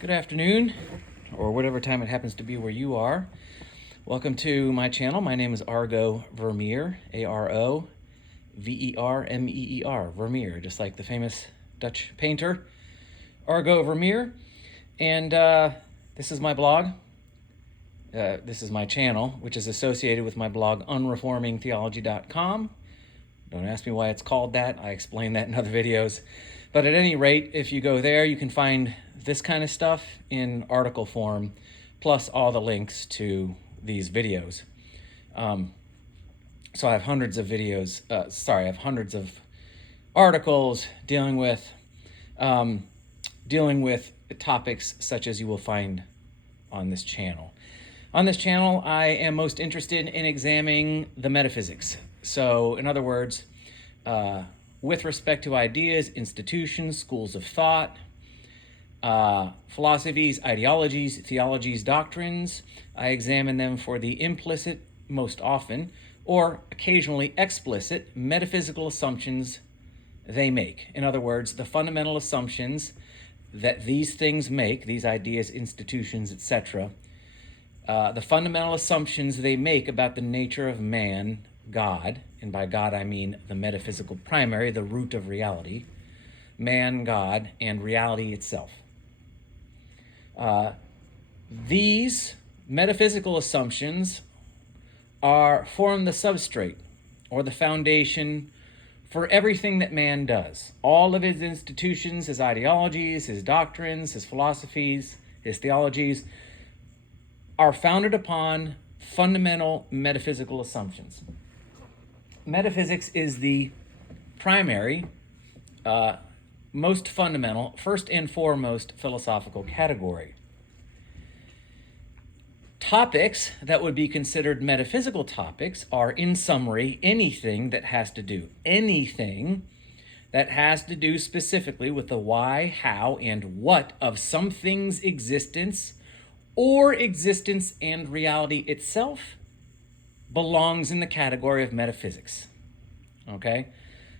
Good afternoon, or whatever time it happens to be where you are. Welcome to my channel. My name is Argo Vermeer, A-R-O-V-E-R-M-E-E-R, Vermeer, just like the famous Dutch painter, Argo Vermeer. And this is my blog. This is my channel, which is associated with my blog, unreformingtheology.com. Don't ask me why it's called that. I explain that in other videos. But at any rate, if you go there, you can find this kind of stuff in article form, plus all the links to these videos. So I have hundreds of videos, I have hundreds of articles dealing with topics such as you will find on this channel. On this channel, I am most interested in examining the metaphysics. So, in other words, with respect to ideas, institutions, schools of thought, philosophies, ideologies, theologies, doctrines, I examine them for the implicit, most often, or occasionally explicit, metaphysical assumptions they make. In other words, the fundamental assumptions that these things make, these ideas, institutions, etc., the fundamental assumptions they make about the nature of man, God, and by God I mean the metaphysical primary, the root of reality, man, God, and reality itself. These metaphysical assumptions form the substrate or the foundation for everything that man does. All of his institutions, his ideologies, his doctrines, his philosophies, his theologies are founded upon fundamental metaphysical assumptions. Metaphysics is the primary, most fundamental, first and foremost philosophical category. Topics that would be considered metaphysical topics are, in summary, anything that has to do specifically with the why, how, and what of something's existence or existence and reality itself belongs in the category of metaphysics. Okay?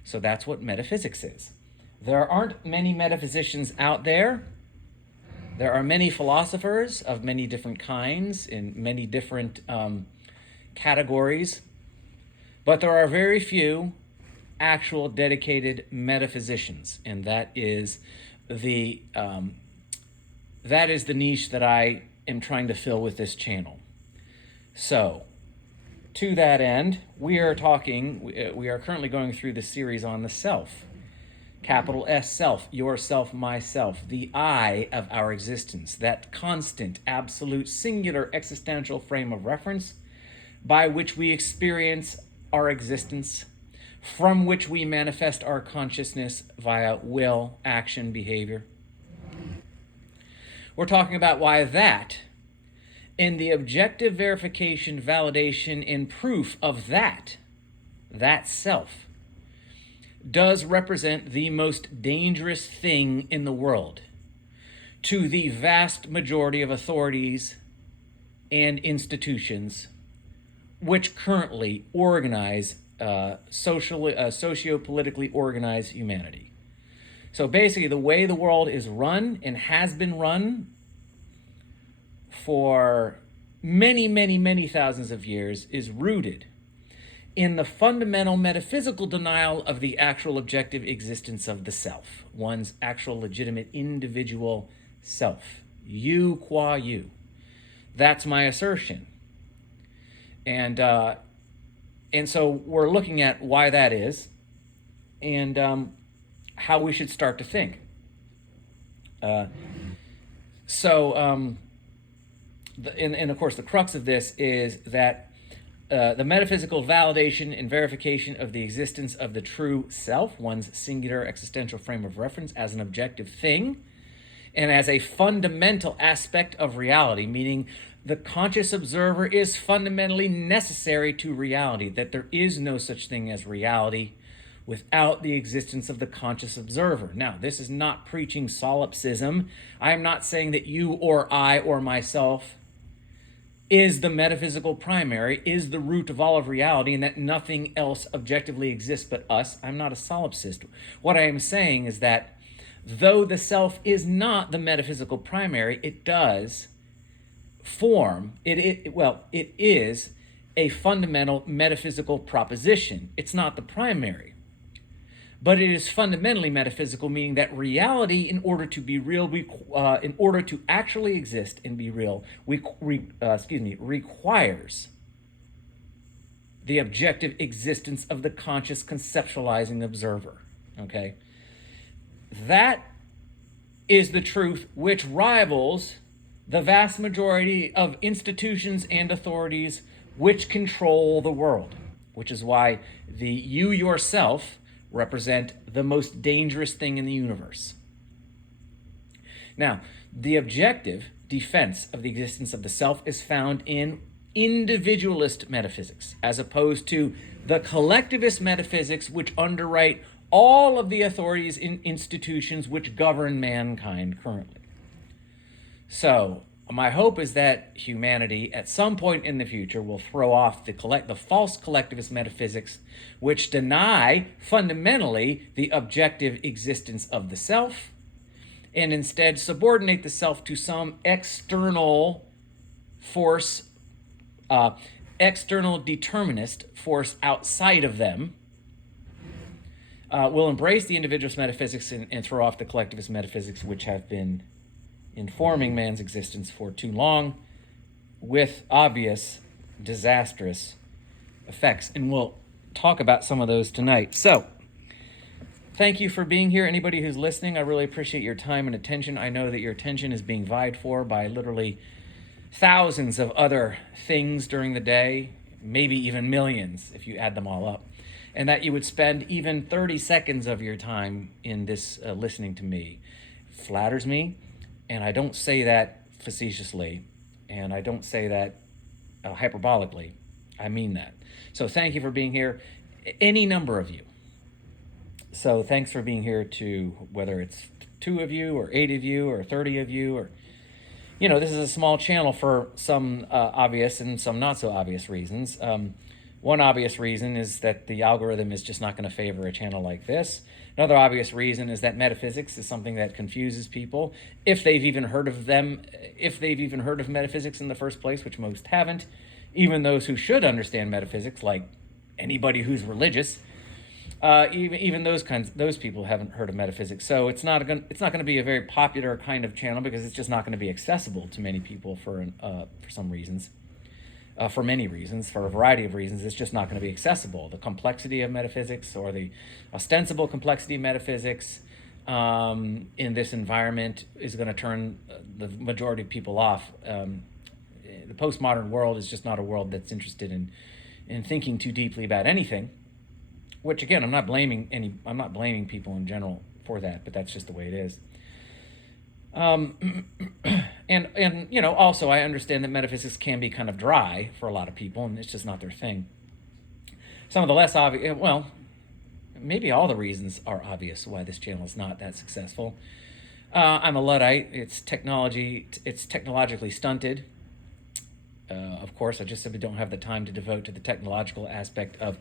So that's what metaphysics is. There aren't many metaphysicians out there. There are many philosophers of many different kinds in many different categories, but there are very few actual dedicated metaphysicians, and that is the niche that I am trying to fill with this channel. So, to that end, we are currently going through the series on the self. Capital S, self, yourself, myself, the I of our existence, that constant, absolute, singular existential frame of reference by which we experience our existence, from which we manifest our consciousness via will, action, behavior. We're talking about why that, in the objective verification, validation, and proof of that self, does represent the most dangerous thing in the world to the vast majority of authorities and institutions which currently organize, socio-politically organize humanity. So basically, the way the world is run and has been run for many, many, many thousands of years is rooted in the fundamental metaphysical denial of the actual objective existence of the self, one's actual legitimate individual self, you qua you. That's my assertion. And so we're looking at why that is and how we should start to think. And of course, the crux of this is that the metaphysical validation and verification of the existence of the true self, one's singular existential frame of reference as an objective thing, and as a fundamental aspect of reality, meaning the conscious observer is fundamentally necessary to reality, that there is no such thing as reality without the existence of the conscious observer. Now, this is not preaching solipsism. I am not saying that you or I or myself is the metaphysical primary, is the root of all of reality, and that nothing else objectively exists but us. I'm not a solipsist. What I am saying is that though the self is not the metaphysical primary, it does form, it is a fundamental metaphysical proposition. It's not the primary, but it is fundamentally metaphysical, meaning that reality, in order to be real, in order to actually exist and be real, requires the objective existence of the conscious conceptualizing observer. Okay? That is the truth which rivals the vast majority of institutions and authorities which control the world, which is why you yourself represent the most dangerous thing in the universe. Now, the objective defense of the existence of the self is found in individualist metaphysics, as opposed to the collectivist metaphysics which underwrite all of the authorities in institutions which govern mankind currently. So, my hope is that humanity, at some point in the future, will throw off the false collectivist metaphysics which deny fundamentally the objective existence of the self, and instead subordinate the self to some external force, external determinist force outside of them. Will embrace the individualist metaphysics and throw off the collectivist metaphysics which have been informing man's existence for too long, with obvious disastrous effects. And we'll talk about some of those tonight. So, thank you for being here. Anybody who's listening, I really appreciate your time and attention. I know that your attention is being vied for by literally thousands of other things during the day, maybe even millions if you add them all up. And that you would spend even 30 seconds of your time in this listening to me flatters me. And I don't say that facetiously, and I don't say that hyperbolically. I mean that. So thank you for being here, any number of you. So thanks for being here, to whether it's 2 of you or 8 of you or 30 of you, or, this is a small channel for some obvious and some not so obvious reasons. One obvious reason is that the algorithm is just not going to favor a channel like this. Another obvious reason is that metaphysics is something that confuses people, if they've even heard of metaphysics in the first place, which most haven't. Even those who should understand metaphysics, like anybody who's religious, even those people haven't heard of metaphysics. So it's not going to be a very popular kind of channel, because it's just not going to be accessible to many people for some reasons. For many reasons, for a variety of reasons, it's just not going to be accessible. The complexity of metaphysics, or the ostensible complexity of metaphysics in this environment, is going to turn the majority of people off. The postmodern world is just not a world that's interested in thinking too deeply about anything. Which, again, I'm not blaming people in general for that, but that's just the way it is. And also I understand that metaphysics can be kind of dry for a lot of people, and it's just not their thing. Some of the less obvious, maybe all the reasons are obvious why this channel is not that successful. I'm a Luddite. It's technologically stunted. Of course, I just simply don't have the time to devote to the technological aspect of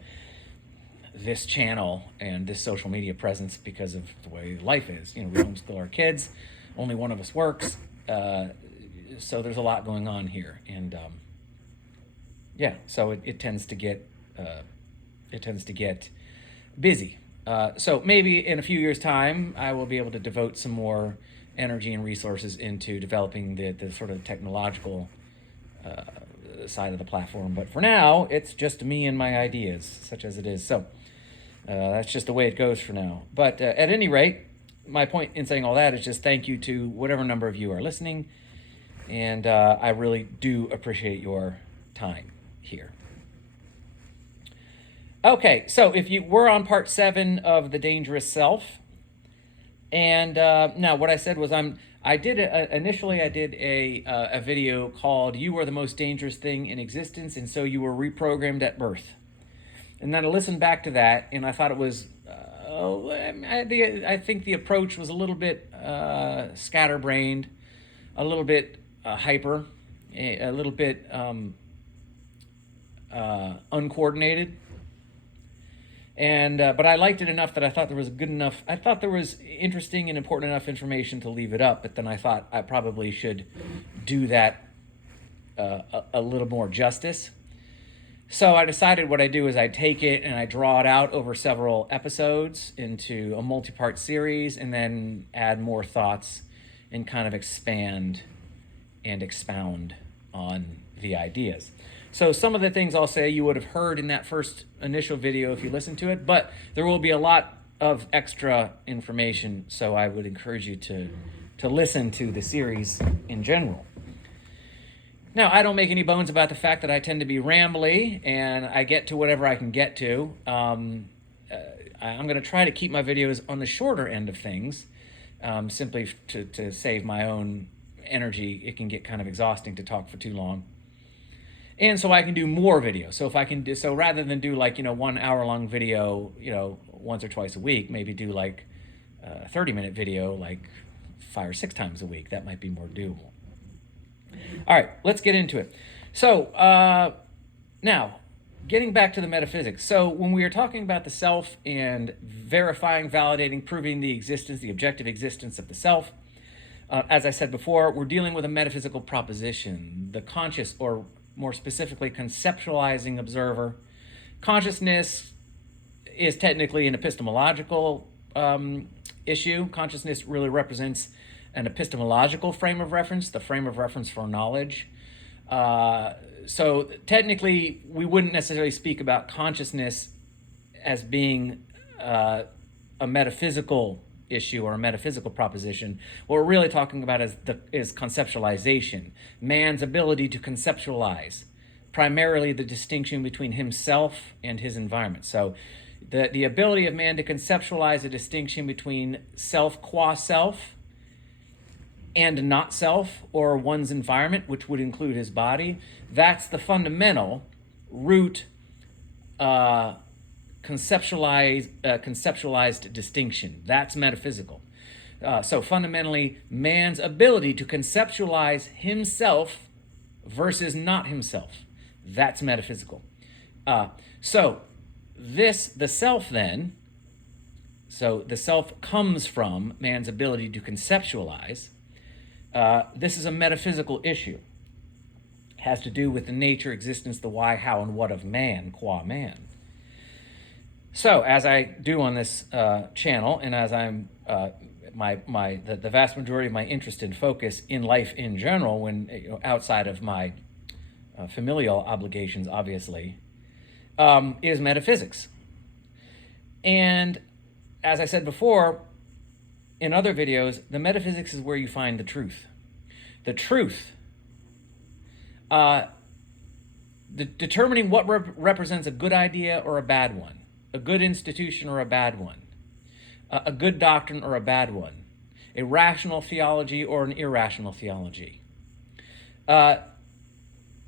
this channel and this social media presence, because of the way life is. We homeschool our kids. Only one of us works, so there's a lot going on here, and so it tends to get busy. So maybe in a few years' time, I will be able to devote some more energy and resources into developing the sort of technological side of the platform. But for now, it's just me and my ideas, such as it is. So that's just the way it goes for now. But at any rate, my point in saying all that is just thank you to whatever number of you are listening, and I really do appreciate your time here. Okay, so we're on part 7 of The Dangerous Self, and now what I said was initially I did a video called "You Are the Most Dangerous Thing in Existence, and So You Were Reprogrammed at Birth," and then I listened back to that, and I thought it was. I think the approach was a little bit scatterbrained, a little bit hyper, a little bit uncoordinated. But I liked it enough that I thought there was I thought there was interesting and important enough information to leave it up, but then I thought I probably should do that a little more justice. So I decided what I do is I take it and I draw it out over several episodes into a multi-part series, and then add more thoughts and kind of expand and expound on the ideas. So some of the things I'll say you would have heard in that first initial video if you listened to it, but there will be a lot of extra information, so I would encourage you to listen to the series in general. Now, I don't make any bones about the fact that I tend to be rambly, and I get to whatever I can get to. I'm going to try to keep my videos on the shorter end of things, simply to save my own energy. It can get kind of exhausting to talk for too long. And so I can do more videos. So if I can so rather than do 1 hour long video, once or twice a week, maybe do a 30-minute video 5 or 6 times a week. That might be more doable. All right, let's get into it. So now, getting back to the metaphysics. So when we are talking about the self and verifying, validating, proving the objective existence of the self, as I said before, we're dealing with a metaphysical proposition, the conscious, or more specifically, conceptualizing observer. Consciousness is technically an epistemological issue. Consciousness really represents an epistemological frame of reference, the frame of reference for knowledge. So technically, we wouldn't necessarily speak about consciousness as being a metaphysical issue or a metaphysical proposition. What we're really talking about is conceptualization, man's ability to conceptualize, primarily the distinction between himself and his environment. So the ability of man to conceptualize a distinction between self qua self and not self, or one's environment, which would include his body. That's the fundamental root conceptualized distinction. That's metaphysical. So fundamentally, man's ability to conceptualize himself versus not himself. That's metaphysical. So the self then, so the self comes from man's ability to conceptualize. This is a metaphysical issue. It has to do with the nature, existence, the why, how, and what of man, qua man. So, as I do on this channel, and as I'm the vast majority of my interest and focus in life in general, when outside of my familial obligations, obviously, is metaphysics. And as I said before, in other videos, the metaphysics is where you find the truth. The truth, determining what represents a good idea or a bad one, a good institution or a bad one, a good doctrine or a bad one, a rational theology or an irrational theology.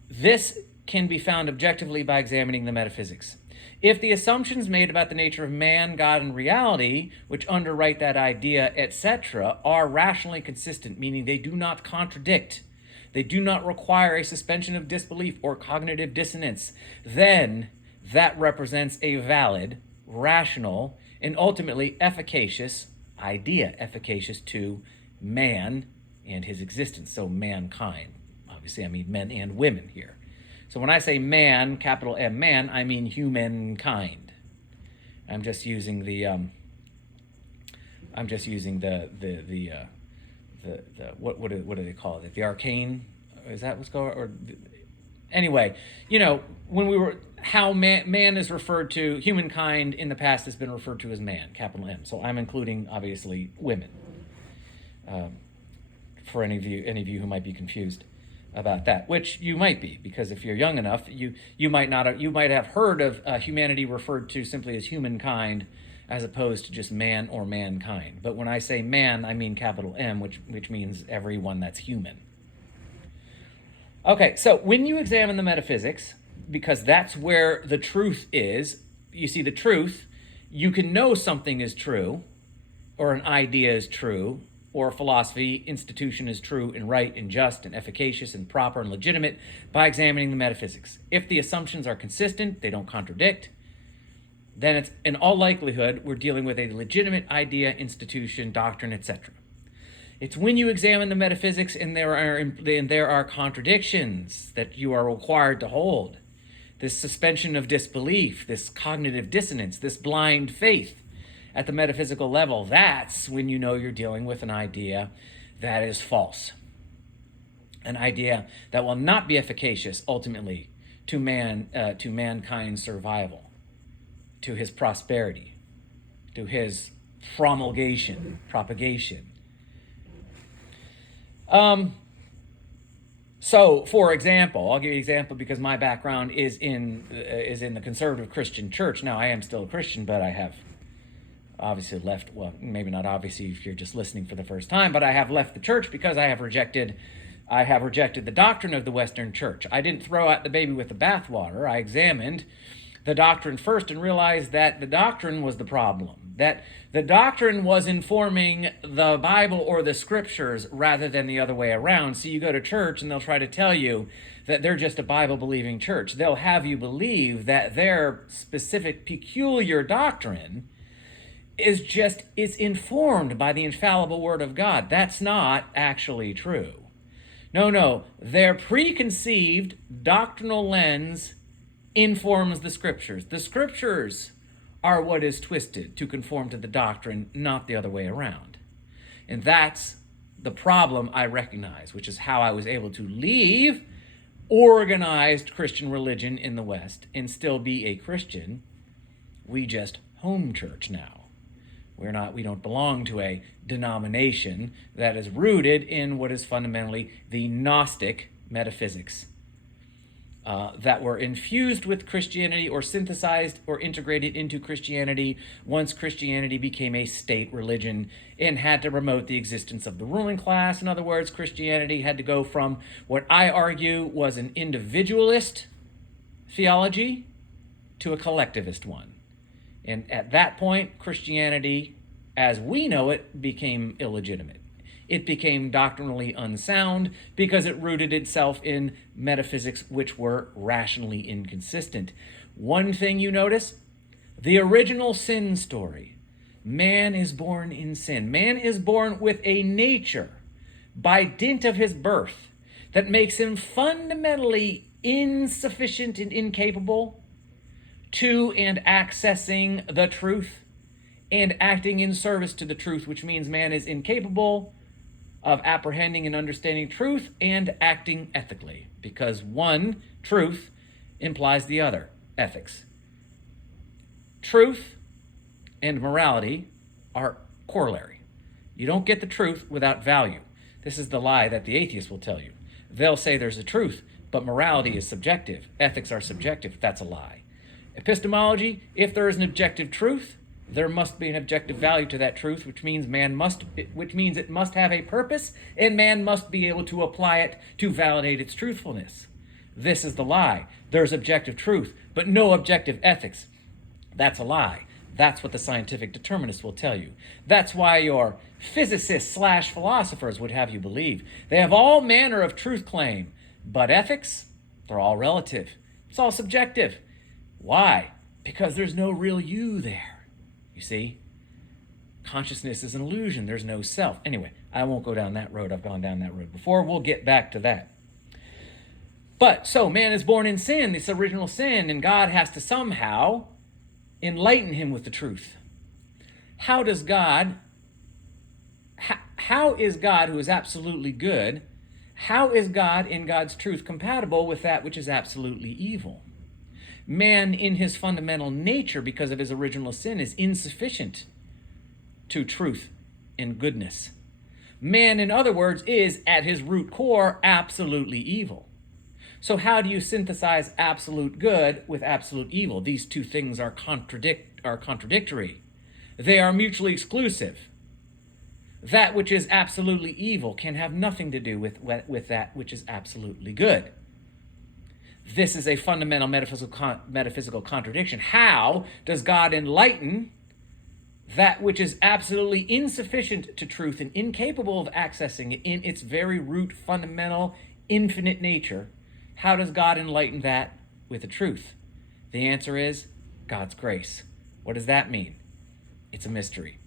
This can be found objectively by examining the metaphysics. If the assumptions made about the nature of man, God, and reality, which underwrite that idea, etc., are rationally consistent, meaning they do not contradict, they do not require a suspension of disbelief or cognitive dissonance, then that represents a valid, rational, and ultimately efficacious idea, efficacious to man and his existence, so mankind. Obviously, I mean men and women here. So when I say man, capital M, man, I mean humankind. I'm just using the what do they call it? The arcane? Is that what's going? Or anyway, when we were how man is referred to, humankind in the past has been referred to as man, capital M. So I'm including obviously women. For any of you who might be confused about that, which you might be, because if you're young enough, you might have heard of humanity referred to simply as humankind, as opposed to just man or mankind. But when I say man, I mean capital M, which means everyone that's human. Okay, so when you examine the metaphysics, because that's where the truth is, you see the truth, you can know something is true, or an idea is true, or a philosophy, institution is true and right and just and efficacious and proper and legitimate by examining the metaphysics. If the assumptions are consistent, they don't contradict, then it's in all likelihood we're dealing with a legitimate idea, institution, doctrine, etc. It's when you examine the metaphysics and there are contradictions that you are required to hold. This suspension of disbelief, this cognitive dissonance, this blind faith at the metaphysical level, that's when you know you're dealing with an idea that is false. An idea that will not be efficacious ultimately to mankind's survival, to his prosperity, to his propagation. So, for example, I'll give you an example because my background is in the conservative Christian church. Now, I am still a Christian, but I have obviously left, well, maybe not obviously if you're just listening for the first time, but I have left the church because I have rejected the doctrine of the Western Church. I didn't throw out the baby with the bathwater. I examined the doctrine first and realized that the doctrine was the problem, that the doctrine was informing the Bible or the scriptures rather than the other way around. So you go to church and they'll try to tell you that they're just a Bible-believing church. They'll have you believe that their specific peculiar doctrine is informed by the infallible Word of God. That's not actually true. No, their preconceived doctrinal lens informs the scriptures. The scriptures are what is twisted to conform to the doctrine, not the other way around. And that's the problem I recognize, which is how I was able to leave organized Christian religion in the West and still be a Christian. We just home church now. We don't belong to a denomination that is rooted in what is fundamentally the Gnostic metaphysics that were infused with Christianity or synthesized or integrated into Christianity once Christianity became a state religion and had to promote the existence of the ruling class. In other words, Christianity had to go from what I argue was an individualist theology to a collectivist one. And at that point, Christianity, as we know it, became illegitimate. It became doctrinally unsound because it rooted itself in metaphysics which were rationally inconsistent. One thing you notice, the original sin story. Man is born in sin. Man is born with a nature by dint of his birth that makes him fundamentally insufficient and incapable to and accessing the truth and acting in service to the truth, which means man is incapable of apprehending and understanding truth and acting ethically, because one, truth, implies the other, ethics. Truth and morality are corollary. You don't get the truth without value. This is the lie that the atheists will tell you. They'll say there's a truth, but morality is subjective. Ethics are subjective. That's a lie. Epistemology, if there is an objective truth, there must be an objective value to that truth, which means it must have a purpose, and man must be able to apply it to validate its truthfulness. This is the lie. There's objective truth, but no objective ethics. That's a lie. That's what the scientific determinists will tell you. That's why your physicists/philosophers would have you believe. They have all manner of truth claim, but ethics, they're all relative. It's all subjective. Why? Because there's no real you there. You see? Consciousness is an illusion. There's no self. Anyway, I won't go down that road. I've gone down that road before. We'll get back to that. But, so man is born in sin, this original sin, and God has to somehow enlighten him with the truth. How is God, who is absolutely good, how is God in God's truth compatible with that which is absolutely evil? Man, in his fundamental nature, because of his original sin, is insufficient to truth and goodness. Man, in other words, is, at his root core, absolutely evil. So how do you synthesize absolute good with absolute evil? These two things are contradictory. They are mutually exclusive. That which is absolutely evil can have nothing to do with that which is absolutely good. This is a fundamental metaphysical contradiction. How does God enlighten that which is absolutely insufficient to truth and incapable of accessing it in its very root, fundamental, infinite nature? How does God enlighten that with the truth? The answer is God's grace. What does that mean? It's a mystery.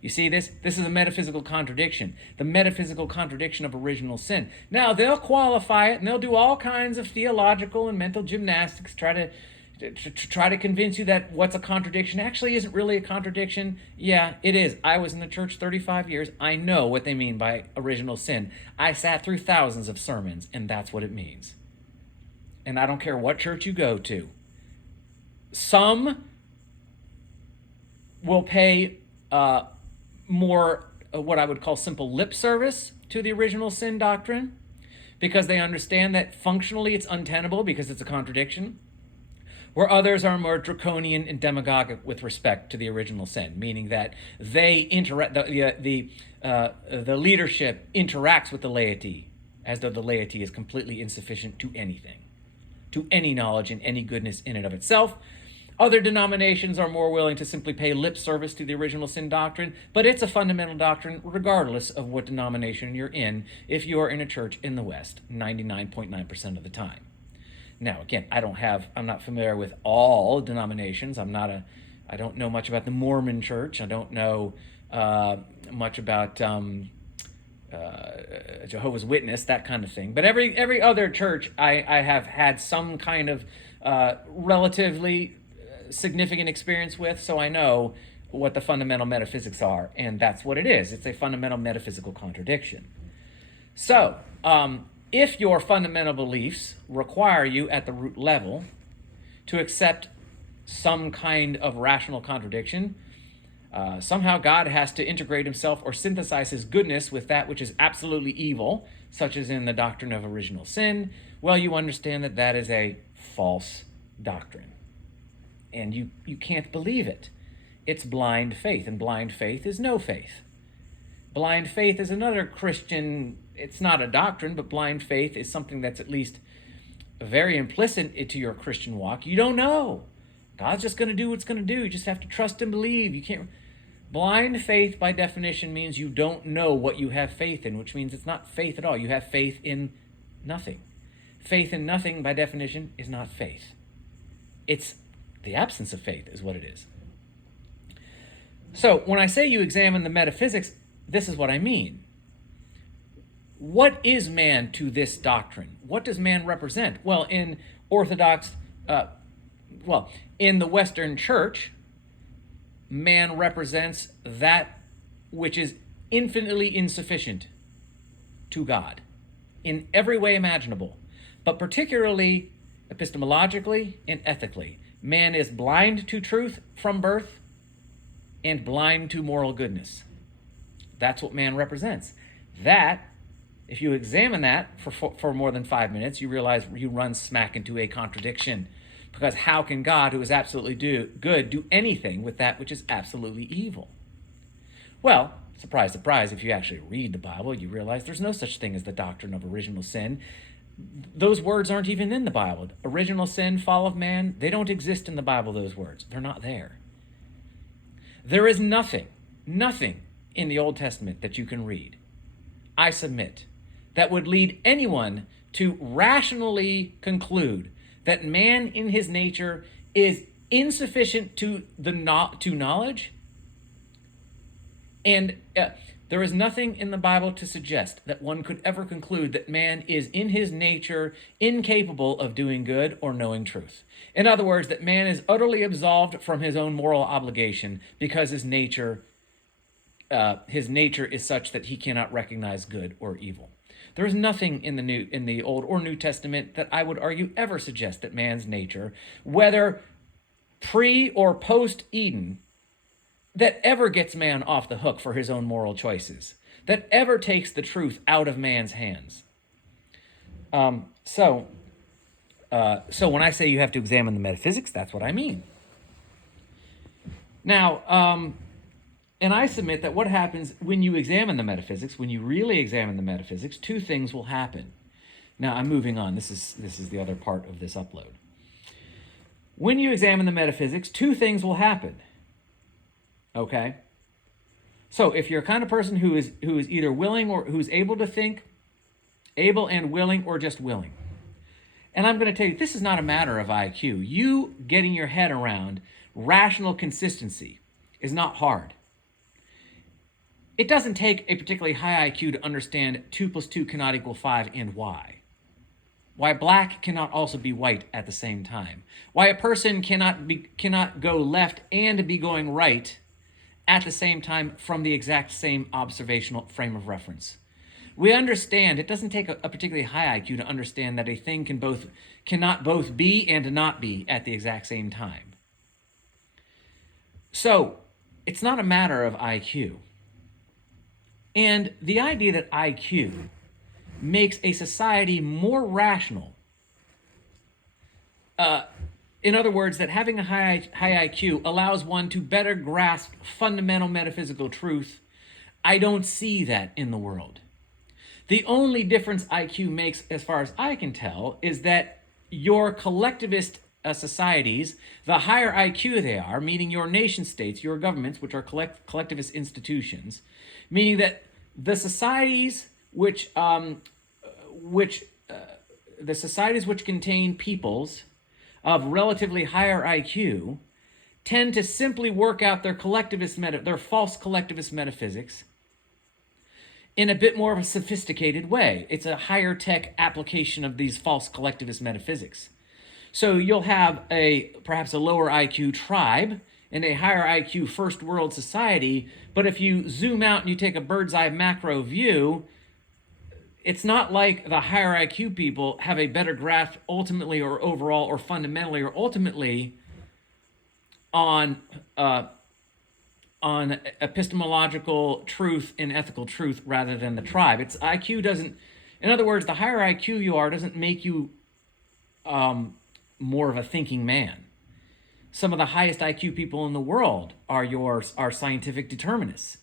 You see this? This is a metaphysical contradiction. The metaphysical contradiction of original sin. Now, they'll qualify it, and they'll do all kinds of theological and mental gymnastics, try to convince you that what's a contradiction actually isn't really a contradiction. Yeah, it is. I was in the church 35 years. I know what they mean by original sin. I sat through thousands of sermons, and that's what it means. And I don't care what church you go to. Some will pay more what I would call simple lip service to the original sin doctrine because they understand that functionally it's untenable because it's a contradiction, where others are more draconian and demagogic with respect to the original sin, meaning that they the leadership interacts with the laity as though the laity is completely insufficient to anything, to any knowledge and any goodness in and of itself. Other denominations are more willing to simply pay lip service to the original sin doctrine, but it's a fundamental doctrine regardless of what denomination you're in, if you are in a church in the West 99.9% of the time. Now, again, I'm not familiar with all denominations. I don't know much about the Mormon Church. I don't know much about Jehovah's Witness, that kind of thing. But every other church I have had some kind of relatively significant experience with, so I know what the fundamental metaphysics are, and that's what it is. It's a fundamental metaphysical contradiction. So, if your fundamental beliefs require you at the root level to accept some kind of rational contradiction, somehow God has to integrate himself or synthesize his goodness with that which is absolutely evil, such as in the doctrine of original sin, well, you understand that that is a false doctrine. And you can't believe it. It's blind faith, and blind faith is no faith. Blind faith is another Christian, it's not a doctrine, but blind faith is something that's at least very implicit to your Christian walk. You don't know. God's just going to do what's going to do. You just have to trust and believe. You can't. Blind faith, by definition, means you don't know what you have faith in, which means it's not faith at all. You have faith in nothing. Faith in nothing, by definition, is not faith. It's the absence of faith is what it is. So when I say you examine the metaphysics, this is what I mean. What is man to this doctrine? What does man represent? Well, in Orthodox, in the Western Church, man represents that which is infinitely insufficient to God in every way imaginable, but particularly epistemologically and ethically. Man is blind to truth from birth and blind to moral goodness. That's what man represents. That, if you examine that for more than 5 minutes, you realize you run smack into a contradiction. Because how can God, who is absolutely good, do anything with that which is absolutely evil? Well, surprise, surprise, if you actually read the Bible, you realize there's no such thing as the doctrine of original sin. Those words aren't even in the Bible. Original sin, fall of man, they don't exist in the Bible, those words. They're not there. There is nothing in the Old Testament that you can read, I submit, that would lead anyone to rationally conclude that man in his nature is insufficient to knowledge. And there is nothing in the Bible to suggest that one could ever conclude that man is in his nature incapable of doing good or knowing truth. In other words, that man is utterly absolved from his own moral obligation because his nature is such that he cannot recognize good or evil. There is nothing in the Old or New Testament that I would argue ever suggests that man's nature, whether pre or post Eden, that ever gets man off the hook for his own moral choices, that ever takes the truth out of man's hands. So when I say you have to examine the metaphysics, that's what I mean. Now, and I submit that what happens when you examine the metaphysics, when you really examine the metaphysics, two things will happen. Now, I'm moving on. This is the other part of this upload. When you examine the metaphysics, two things will happen. Okay? So if you're a kind of person who is either willing or who's able to think, able and willing, or just willing. And I'm going to tell you, this is not a matter of IQ. You getting your head around rational consistency is not hard. It doesn't take a particularly high IQ to understand 2 plus 2 cannot equal 5 and why. Why black cannot also be white at the same time. Why a person cannot go left and be going right at the same time from the exact same observational frame of reference. We understand it doesn't take a particularly high IQ to understand that a thing cannot both be and not be at the exact same time. So it's not a matter of IQ. And the idea that IQ makes a society more rational, in other words, that having a high IQ allows one to better grasp fundamental metaphysical truth, I don't see that in the world. The only difference IQ makes, as far as I can tell, is that your collectivist societies, the higher IQ they are, meaning your nation states, your governments, which are collectivist institutions, meaning that the societies which contain peoples of relatively higher IQ tend to simply work out their false collectivist metaphysics in a bit more of a sophisticated way. It's a higher tech application of these false collectivist metaphysics. So you'll have perhaps a lower IQ tribe and a higher IQ first world society, but if you zoom out and you take a bird's eye macro view, it's not like the higher IQ people have a better grasp ultimately or overall or fundamentally or ultimately on epistemological truth and ethical truth rather than the tribe. It's IQ doesn't, in other words, the higher IQ you are doesn't make you more of a thinking man. Some of the highest IQ people in the world are scientific determinists,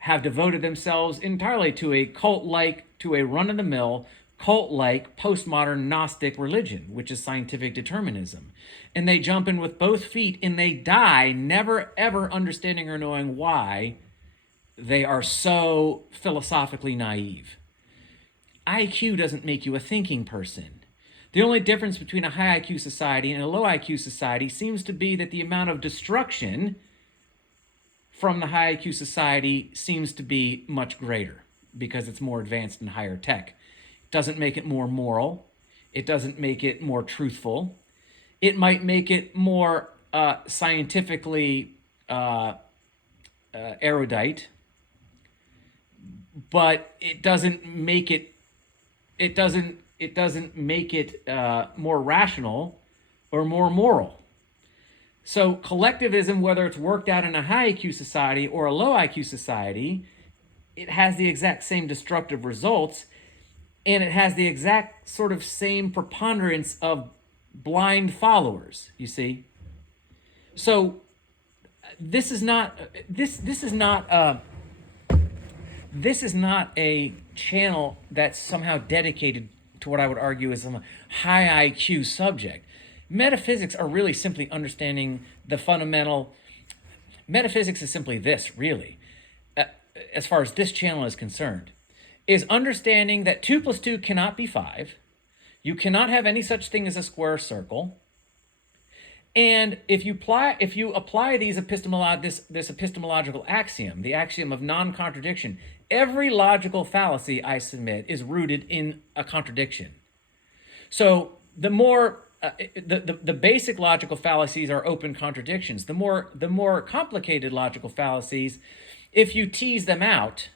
have devoted themselves entirely to a run-of-the-mill, cult-like, postmodern Gnostic religion, which is scientific determinism. And they jump in with both feet and they die, never ever understanding or knowing why they are so philosophically naive. IQ doesn't make you a thinking person. The only difference between a high IQ society and a low IQ society seems to be that the amount of destruction from the high IQ society seems to be much greater because it's more advanced and higher tech. It doesn't make it more moral. It doesn't make it more truthful. It might make it more scientifically erudite, but it doesn't make it more rational or more moral. So collectivism, whether it's worked out in a high IQ society or a low IQ society, it has the exact same destructive results, and it has the exact sort of same preponderance of blind followers, you see. So this is not a channel that's somehow dedicated to what I would argue is a high IQ subject. Metaphysics are really simply understanding the fundamental. Metaphysics is simply this, really, as far as this channel is concerned, is understanding that 2 plus 2 cannot be 5. You cannot have any such thing as a square circle. And if you apply this epistemological axiom, the axiom of non-contradiction, every logical fallacy, I submit, is rooted in a contradiction. So the more the basic logical fallacies are open contradictions. The more complicated logical fallacies, if you tease them out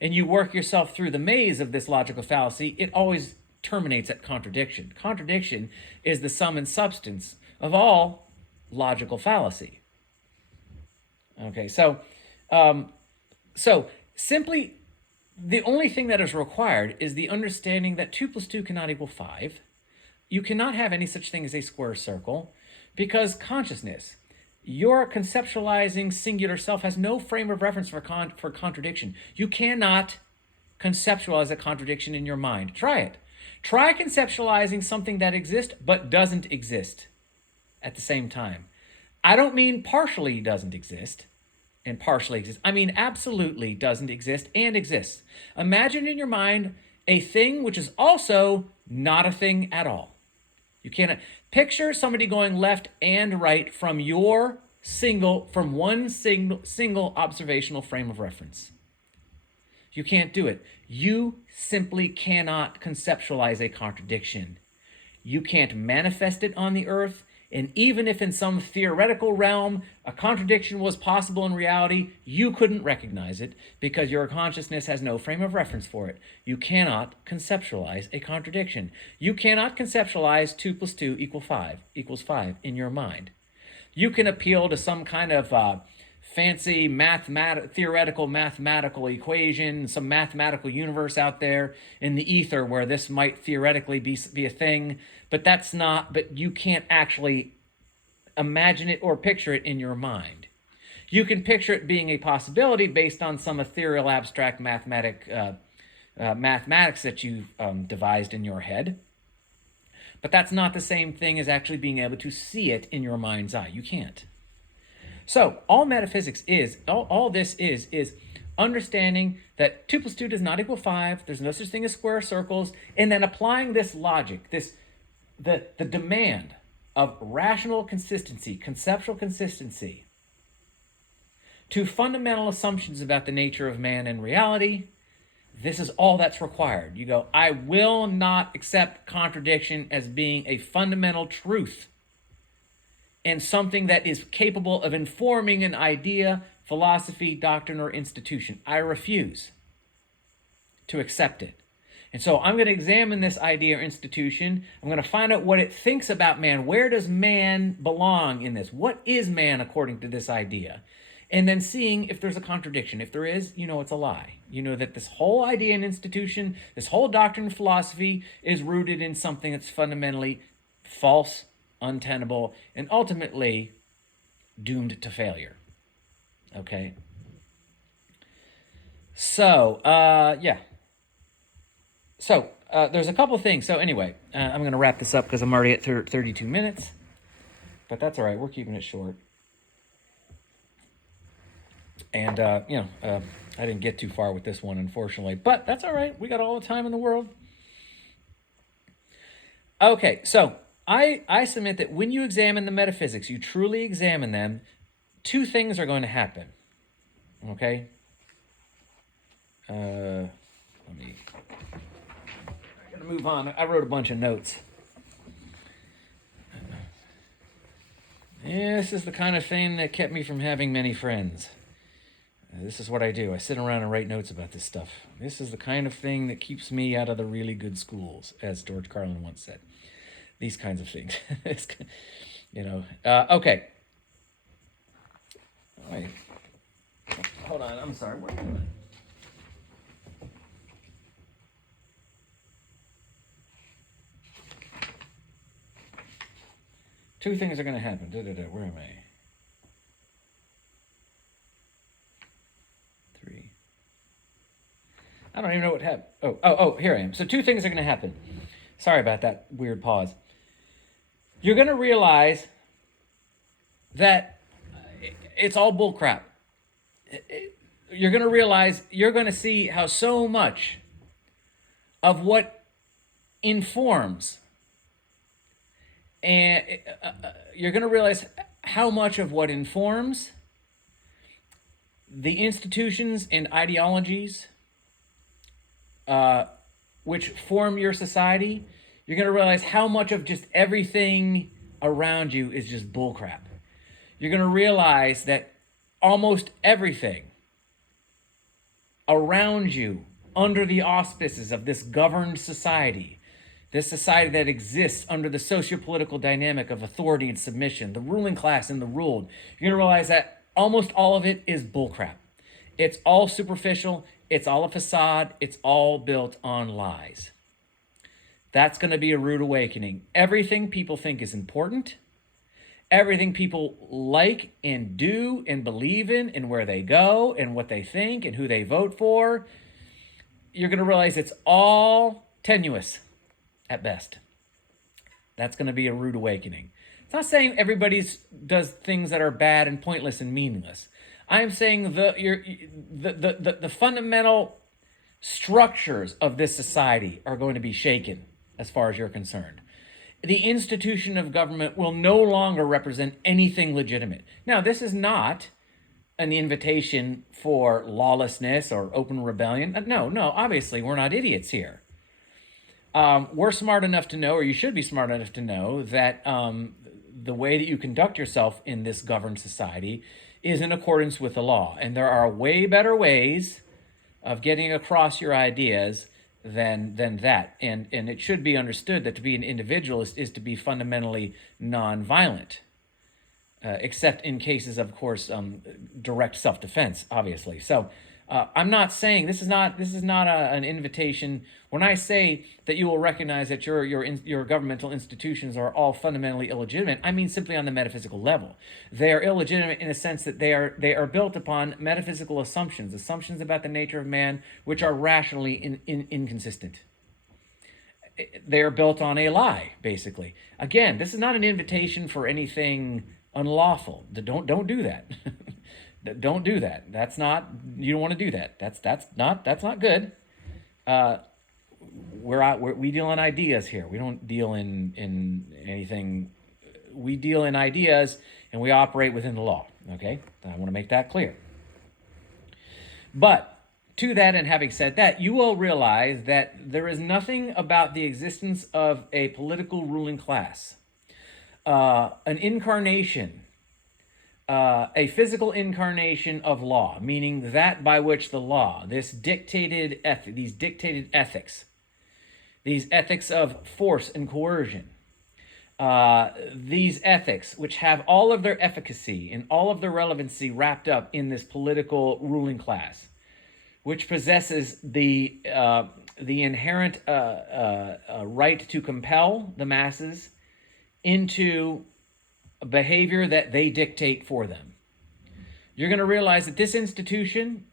and you work yourself through the maze of this logical fallacy, it always terminates at contradiction. Contradiction is the sum and substance of all logical fallacy. Okay, so simply the only thing that is required is the understanding that 2 plus 2 cannot equal 5. You cannot have any such thing as a square circle because consciousness, your conceptualizing singular self, has no frame of reference for contradiction. You cannot conceptualize a contradiction in your mind. Try it. Try conceptualizing something that exists but doesn't exist at the same time. I don't mean partially doesn't exist and partially exists. I mean absolutely doesn't exist and exists. Imagine in your mind a thing which is also not a thing at all. You cannot picture somebody going left and right from your from one single observational frame of reference. You can't do it. You simply cannot conceptualize a contradiction. You can't manifest it on the earth. And even if in some theoretical realm a contradiction was possible in reality, you couldn't recognize it because your consciousness has no frame of reference for it. You cannot conceptualize a contradiction. You cannot conceptualize 2 + 2 equals 5 in your mind. You can appeal to some kind of fancy theoretical mathematical equation, some mathematical universe out there in the ether where this might theoretically be a thing, but you can't actually imagine it or picture it in your mind. You can picture it being a possibility based on some ethereal abstract mathematics that you've devised in your head. But that's not the same thing as actually being able to see it in your mind's eye. You can't. So all metaphysics is, all this is understanding that 2 + 2 does not equal 5. There's no such thing as square circles. And then applying this logic, the demand of rational consistency, conceptual consistency, to fundamental assumptions about the nature of man and reality. This is all that's required. You go, I will not accept contradiction as being a fundamental truth and something that is capable of informing an idea, philosophy, doctrine, or institution. I refuse to accept it. And so I'm going to examine this idea or institution. I'm going to find out what it thinks about man. Where does man belong in this? What is man according to this idea? And then seeing if there's a contradiction. If there is, you know it's a lie. You know that this whole idea and institution, this whole doctrine and philosophy is rooted in something that's fundamentally false, untenable, and ultimately doomed to failure. Okay? So, yeah. So, there's a couple things. So anyway, I'm going to wrap this up because I'm already at 32 minutes. But that's all right. We're keeping it short. And, I didn't get too far with this one, unfortunately. But that's all right. We got all the time in the world. Okay, so I submit that when you examine the metaphysics, you truly examine them, 2 things are going to happen. Okay? I gotta move on. I wrote a bunch of notes. Yeah, this is the kind of thing that kept me from having many friends. This is what I do. I sit around and write notes about this stuff. This is the kind of thing that keeps me out of the really good schools, as George Carlin once said. These kinds of things. Okay. Wait. Hold on. I'm sorry. What are you doing? Two things are going to happen. Where am I? 3. I don't even know what happened. Oh, here I am. So 2 things are going to happen. Sorry about that weird pause. You're going to realize that it's all bullcrap. You're going to realize, you're going to see how so much of what informs, and you're going to realize how much of what informs the institutions and ideologies which form your society, you're going to realize how much of just everything around you is just bullcrap. You're going to realize that almost everything around you, under the auspices of this governed society, this society that exists under the socio-political dynamic of authority and submission, the ruling class and the ruled, you're going to realize that almost all of it is bullcrap. It's all superficial. It's all a facade. It's all built on lies. That's going to be a rude awakening. Everything people think is important, everything people like and do and believe in and where they go and what they think and who they vote for, you're going to realize it's all tenuous at best. That's going to be a rude awakening. It's not saying everybody does things that are bad and pointless and meaningless. I'm saying the fundamental structures of this society are going to be shaken as far as you're concerned. the institution of government will no longer represent anything legitimate. Now, this is not an invitation for lawlessness or open rebellion. No, obviously, we're not idiots here. We're smart enough to know, or you should be smart enough to know, that the way that you conduct yourself in this governed society is in accordance with the law. And there are way better ways of getting across your ideas than that. And it should be understood that to be an individualist is to be fundamentally nonviolent, except in cases, of course, direct self-defense, obviously. So I'm not saying this is not an invitation. When I say that you will recognize that your governmental institutions are all fundamentally illegitimate, I mean simply on the metaphysical level. They are illegitimate in a sense that they are built upon metaphysical assumptions about the nature of man, which are rationally inconsistent. They are built on a lie, basically. Again, this is not an invitation for anything unlawful. Don't do that. Don't do that. You don't want to do that. That's not good. We deal in ideas here. We don't deal in anything. We deal in ideas and we operate within the law. Okay? I want to make that clear. But to that, and having said that, you will realize that there is nothing about the existence of a political ruling class, an incarnation, a physical incarnation of law, meaning that by which the law, these dictated ethics, these ethics of force and coercion, these ethics which have all of their efficacy and all of their relevancy wrapped up in this political ruling class, which possesses the inherent right to compel the masses into a behavior that they dictate for them. You're going to realize that this institution,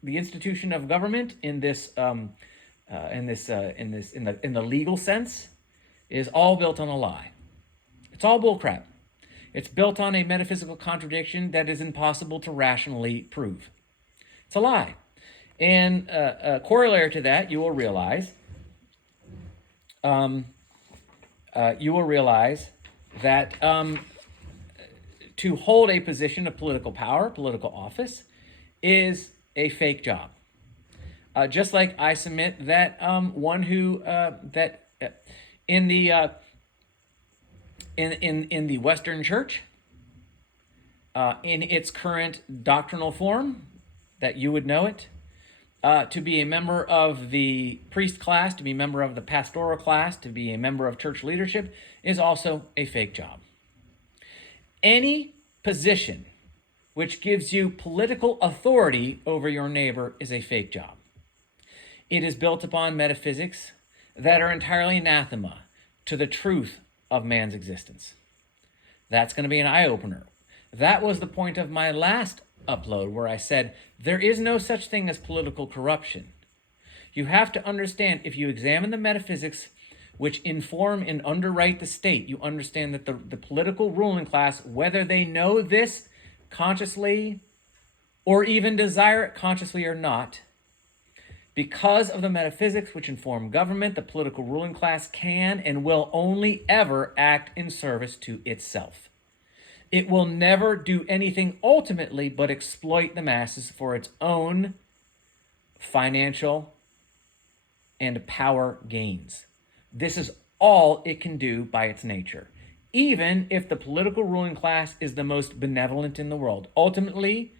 the institution of government, in the legal sense, is all built on a lie. It's all bullcrap. It's built on a metaphysical contradiction that is impossible to rationally prove. It's a lie. And corollary to that, you will realize that to hold a position of political power, political office, is a fake job. Just like I submit that one who in the Western Church, in its current doctrinal form, that you would know it, to be a member of the priest class, to be a member of the pastoral class, to be a member of church leadership, is also a fake job. Any position which gives you political authority over your neighbor is a fake job. It is built upon metaphysics that are entirely anathema to the truth of man's existence. That's going to be an eye-opener. That was the point of my last upload, where I said there is no such thing as political corruption. You have to understand, if you examine the metaphysics which inform and underwrite the state, you understand that the political ruling class, whether they know this consciously or even desire it consciously or not, because of the metaphysics which inform government, the political ruling class can and will only ever act in service to itself. It will never do anything ultimately but exploit the masses for its own financial and power gains. This is all it can do by its nature, even if the political ruling class is the most benevolent in the world. Ultimately,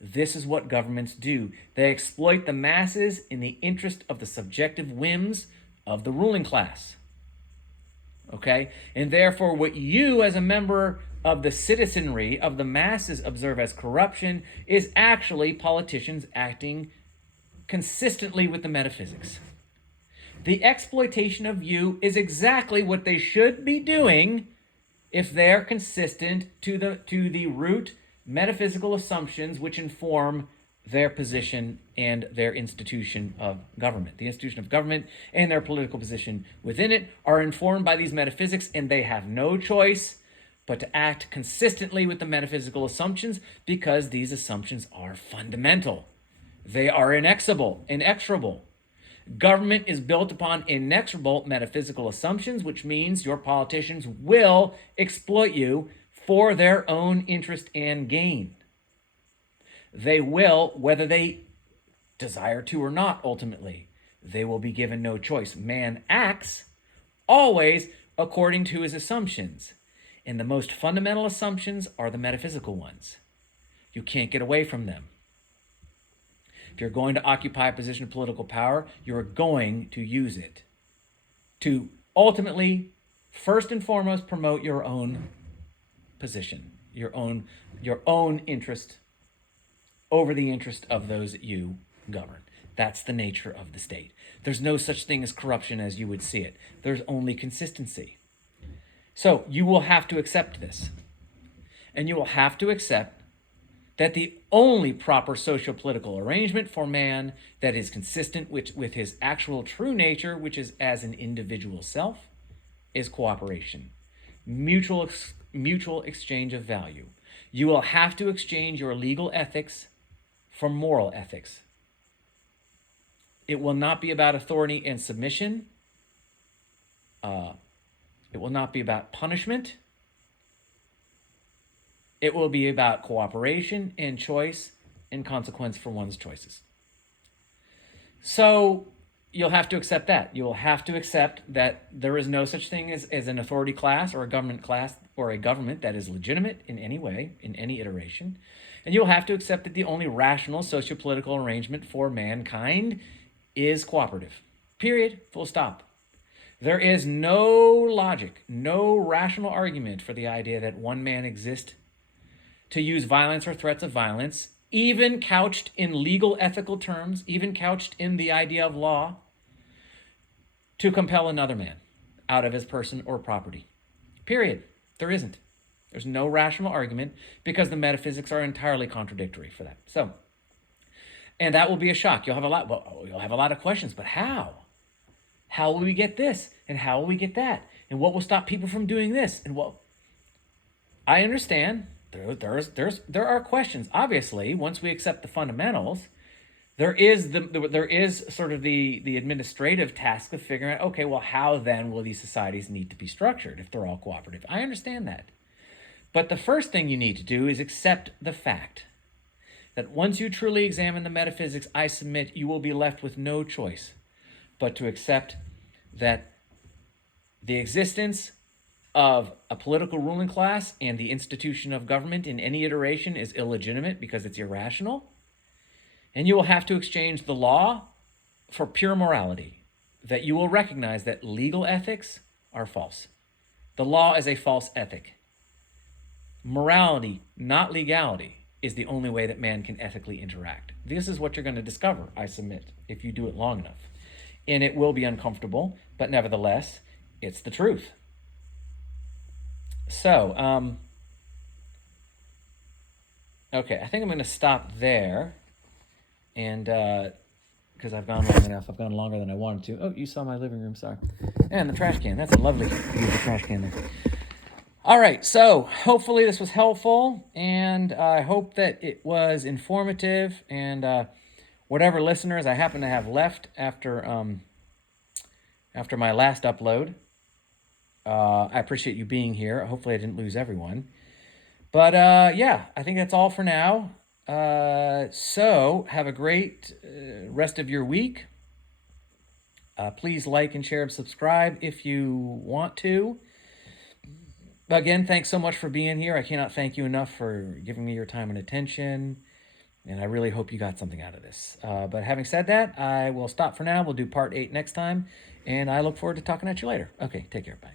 this is what governments do. They exploit the masses in the interest of the subjective whims of the ruling class. Okay? And therefore, what you as a member of the citizenry, of the masses, observe as corruption is actually politicians acting consistently with the metaphysics. The exploitation of you is exactly what they should be doing if they're consistent to the root metaphysical assumptions which inform their position and their institution of government. The institution of government and their political position within it are informed by these metaphysics, and they have no choice but to act consistently with the metaphysical assumptions, because these assumptions are fundamental. They are inexorable. Government is built upon inexorable metaphysical assumptions, which means your politicians will exploit you for their own interest and gain. They will, whether they desire to or not, ultimately. They will be given no choice. Man acts always according to his assumptions. And the most fundamental assumptions are the metaphysical ones. You can't get away from them. If you're going to occupy a position of political power, you're going to use it to ultimately, first and foremost, promote your own position, your own interest over the interest of those that you govern. That's the nature of the state. There's no such thing as corruption as you would see it. There's only consistency. So you will have to accept this. And you will have to accept that the only proper socio-political arrangement for man that is consistent with his actual true nature, which is as an individual self, is cooperation. Mutual exchange of value. You will have to exchange your legal ethics for moral ethics. It will not be about authority and submission. It will not be about punishment. It will be about cooperation and choice and consequence for one's choices. So you'll have to accept that. You will have to accept that there is no such thing as an authority class or a government class or a government that is legitimate in any way, in any iteration. And you'll have to accept that the only rational socio-political arrangement for mankind is cooperative. Period. Full stop. There is no logic, no rational argument for the idea that one man exists to use violence or threats of violence, even couched in legal ethical terms, even couched in the idea of law, to compel another man out of his person or property. Period. There isn't. There's no rational argument because the metaphysics are entirely contradictory for that. So, and that will be a shock. You'll have a lot of questions, but how? How will we get this? And how will we get that? And what will stop people from doing this? And what? I understand. There are questions. Obviously, once we accept the fundamentals, there is sort of the administrative task of figuring out, okay, well, how then will these societies need to be structured if they're all cooperative? I understand that. But the first thing you need to do is accept the fact that once you truly examine the metaphysics, I submit you will be left with no choice but to accept that the existence of a political ruling class and the institution of government in any iteration is illegitimate because it's irrational. And you will have to exchange the law for pure morality, that you will recognize that legal ethics are false. The law is a false ethic. Morality, not legality, is the only way that man can ethically interact. This is what you're going to discover, I submit, if you do it long enough. And it will be uncomfortable, but nevertheless, it's the truth. So, okay, I think I'm going to stop there. And because I've gone long enough, I've gone longer than I wanted to. Oh, you saw my living room, sorry. And the trash can. That's a lovely beautiful trash can there. All right, so hopefully this was helpful, and I hope that it was informative, and whatever listeners I happen to have left after my last upload, I appreciate you being here. Hopefully I didn't lose everyone. But yeah, I think that's all for now. So have a great rest of your week. Please like and share and subscribe if you want to. Again, thanks so much for being here. I cannot thank you enough for giving me your time and attention. And I really hope you got something out of this. But having said that, I will stop for now. We'll do part 8 next time. And I look forward to talking at you later. Okay, take care. Bye.